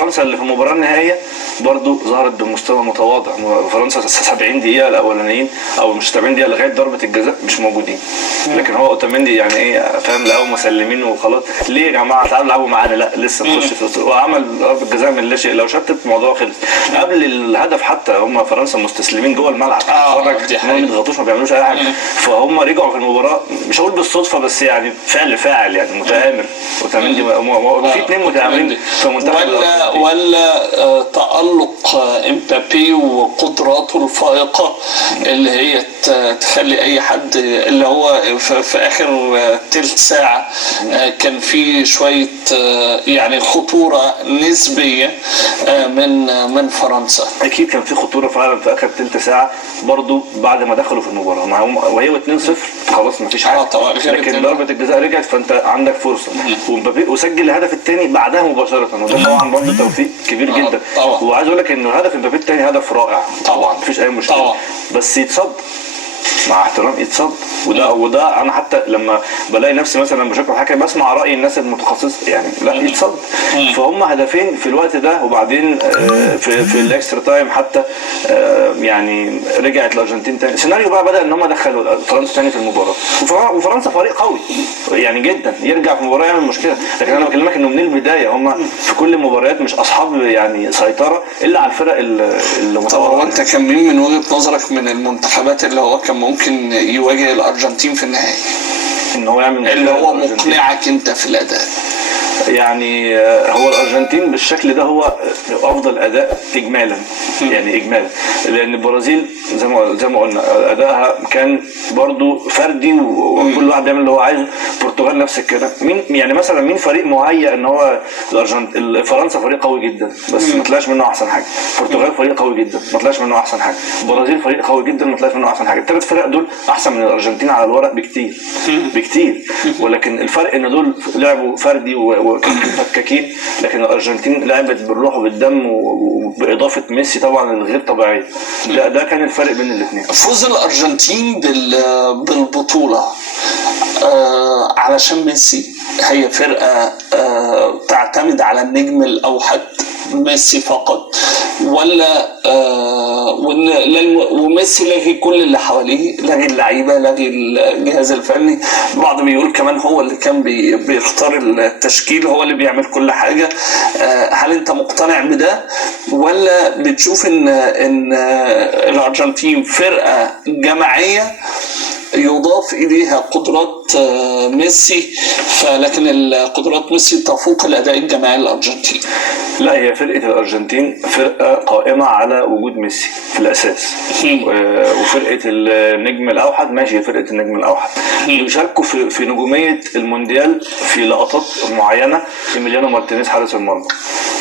فرنسا اللي في المباراة النهائية برضو ظهرت بمستوى متواضع. فرنسا 70 دقيقة الأولانيين أو مش 70 دقيقة لغاية ضربة الجزاء مش موجودين، لكن هو اوتاميندي يعني ايه فاهم، لقوا مسلمين وخلاص. ليه يا جماعة تعالوا العبوا معانا؟ لا لسه نخش في وعمل ضربة جزاء من لا شيء، لو شتت الموضوع خلص قبل الهدف. حتى هم فرنسا مستسلمين جوه الملعب، اتفرج ما بيضغطوش ما بيعملوش أي حاجة. فهم رجعوا في المباراة مش هقول بالصدفة بس يعني فاعل يعني متآمر. اوتاميندي في اثنين متآمرين في منتخب ولا تألق امبابي وقدراته الفائقة اللي هي تخلي اي حد اللي هو في اخر تلت ساعة كان في شوية يعني خطورة نسبية من فرنسا. اكيد كان في خطورة فعلا في اخر تلت ساعة برضو بعد ما دخلوا في المباراة وهي 2-0 خلاص ما فيش حاجة. لكن ضربة الجزاء رجعت فانت عندك فرصة ومبابي وسجل الهدف الثاني بعدها مباشرة، وده طبعا برضو توفيق كبير جدا. وعايز اقول لك ان هدف مبابي الثاني هدف رائع طبعا مفيش اي مشكلة، بس يتصد مع احترام يتصد. وده انا حتى لما بلاقي نفسي مثلا بشكل حكم بسمع راي الناس المتخصصه يعني لا يتصد. فهم هدفين في الوقت ده، وبعدين في الاكسترا تايم حتى يعني رجعت الارجنتين تاني. سيناريو بقى بدا ان هم دخلوا فرنسا تاني في المباراه، وفرنسا فريق قوي يعني جدا يرجع في المباراه يعمل مشكله. لكن انا بكلمك انه من البدايه هم في كل المباريات مش اصحاب يعني سيطره الا على الفرق اللي متواضعه. وانت كان مين من وجهه نظرك من المنتخبات اللي هو كان ممكن يواجه الارجنتين في النهائي ان هو يعمل اللي هو مقنعك انت في الاداء؟ يعني هو الارجنتين بالشكل ده هو افضل اداء اجمالا يعني اجمالا، لان البرازيل زي ما قلنا ادائها كان برضو فردي وكل واحد بيعمل اللي هو عايزه. البرتغال نفس الكلام. مين يعني مثلا مين فريق مهيأ ان هو فرنسا فريق قوي جدا بس ما طلعش منه احسن حاجه. البرتغال فريق قوي جدا ما طلعش منه احسن حاجه. البرازيل فريق قوي جدا ما طلعش منه احسن حاجه. الثلاث فرق دول احسن من الارجنتين على الورق بكتير ولكن الفرق ان دول لعبوا فردي وفكاكين، لكن الارجنتين لعبت بالروح وبالدم وباضافه ميسي طبعا الغير طبيعيه. ده كان الفرق بين الاثنين. فوز الارجنتين بالبطوله علشان ميسي، هي فرقه تعتمد على النجم الاوحد ميسي فقط، ولا وميسي لغي كل اللي حواليه، لغي اللعيبه لغي الجهاز الفني؟ البعض بيقول كمان هو اللي كان بيختار التشكيل، هو اللي بيعمل كل حاجه. هل انت مقتنع بده ولا بتشوف ان الارجنتين فرقه جماعيه يضاف إليها قدرات ميسي لكن قدرات ميسي تفوق الأداء الجماعي الأرجنتين؟ لا، هي فرقة الأرجنتين فرقة قائمة على وجود ميسي في الأساس وفرقة النجم الأوحد ماشي، فرقة النجم الأوحد بيشاركوا في نجومية المونديال في لقطات معينة. إيميليانو مارتينيز حارس المرمى،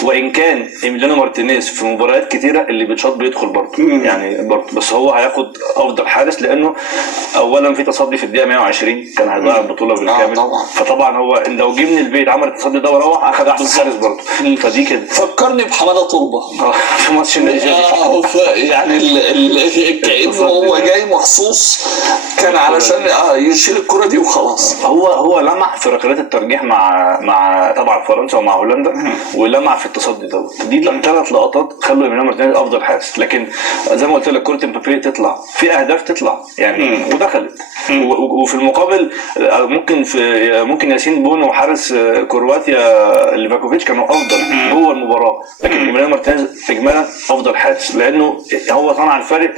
وإن كان إيميليانو مارتينيز في مباريات كتيرة اللي بيتشاط بيدخل برضه يعني برضه، بس هو هياخد أفضل حارس لأنه أولا في تصدي في الدقيقة 120 كان هيضيع البطولة بالكامل. فطبعا هو لو جه من البيت عمل التصدي ده وروح أخد أحسن حارس برضه. فدي كده فكرني بحمادة طلبة في ماتش النيجيريا يعني كأنه هو جاي مخصوص كان علشان يشيل الكرة دي وخلاص. هو لمع في ركلات الترجيح مع طبعا فرنسا ومع هولندا، ولمع في التصدي ده. دي 3 لقطات خلوا إيميليانو مارتينيز افضل حارس. لكن زي ما قلت لك كرة امبابي تطلع في اهداف تطلع يعني ودخلت. وفي المقابل ممكن ياسين بونو وحارس كرواتيا ليفاكوفيتش كانوا افضل جوه المباراه، لكن إيميليانو مارتينيز اجمالا افضل حارس لانه هو صنع الفارق